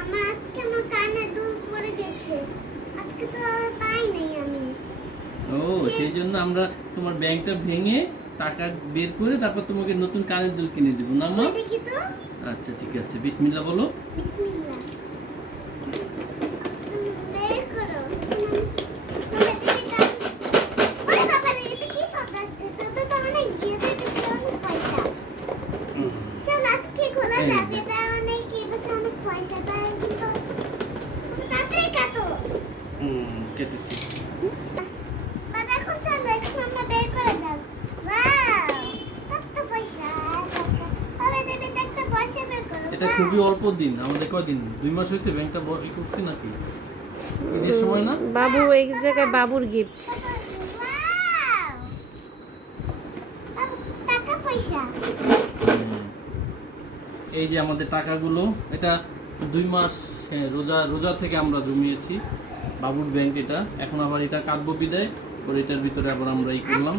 আমার আজকে আমার কানে দুল পড়ে গেছে। আজকে তো পাই নাই আমি। ও সেই জন্য আমরা তোমার ব্যাংকটা ভেঙে টাকা বের করে তারপর তোমাকে নতুন কানের দুল কিনে দেবো না মা? দেখি তো। আচ্ছা ঠিক আছে বিসমিল্লাহ বলো। বিসমিল্লাহ। বের করো। করো। এটা! খুবই অল্প দিন আমাদের কয়দিন দুই মাস হয়েছে ব্যাংকটা বড় করছি নাকি ঈদের সময় না বাবু এই জায়গায় বাবুর গিফট। এই যে আমাদের টাকাগুলো এটা দুই মাস হ্যাঁ, রোজা রোজা থেকে আমরা জমিয়েছি বাবুর ব্যাংক এটা। এখন আবার এটা কাটবো বিদায়। পরে এটার ভিতরে আবার আমরা ই করলাম।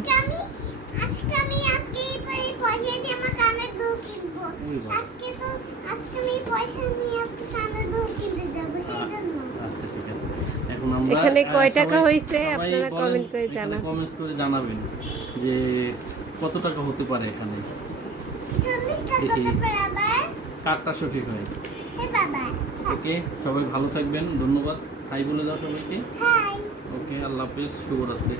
দিয়ে এখন আমরা এখানে কয় টাকা হয়েছে আপনারা comment করে জানান। comments করে জানাবেন যে কত টাকা হতে পারে এখানে। কারটা সঠিক হয়। ওকে সবাই ভালো থাকবেন ধন্যবাদ। হাই বলে দাও সবাইকে। হাই ওকে আল্লাহ হাফেজ শুভরাত্রি।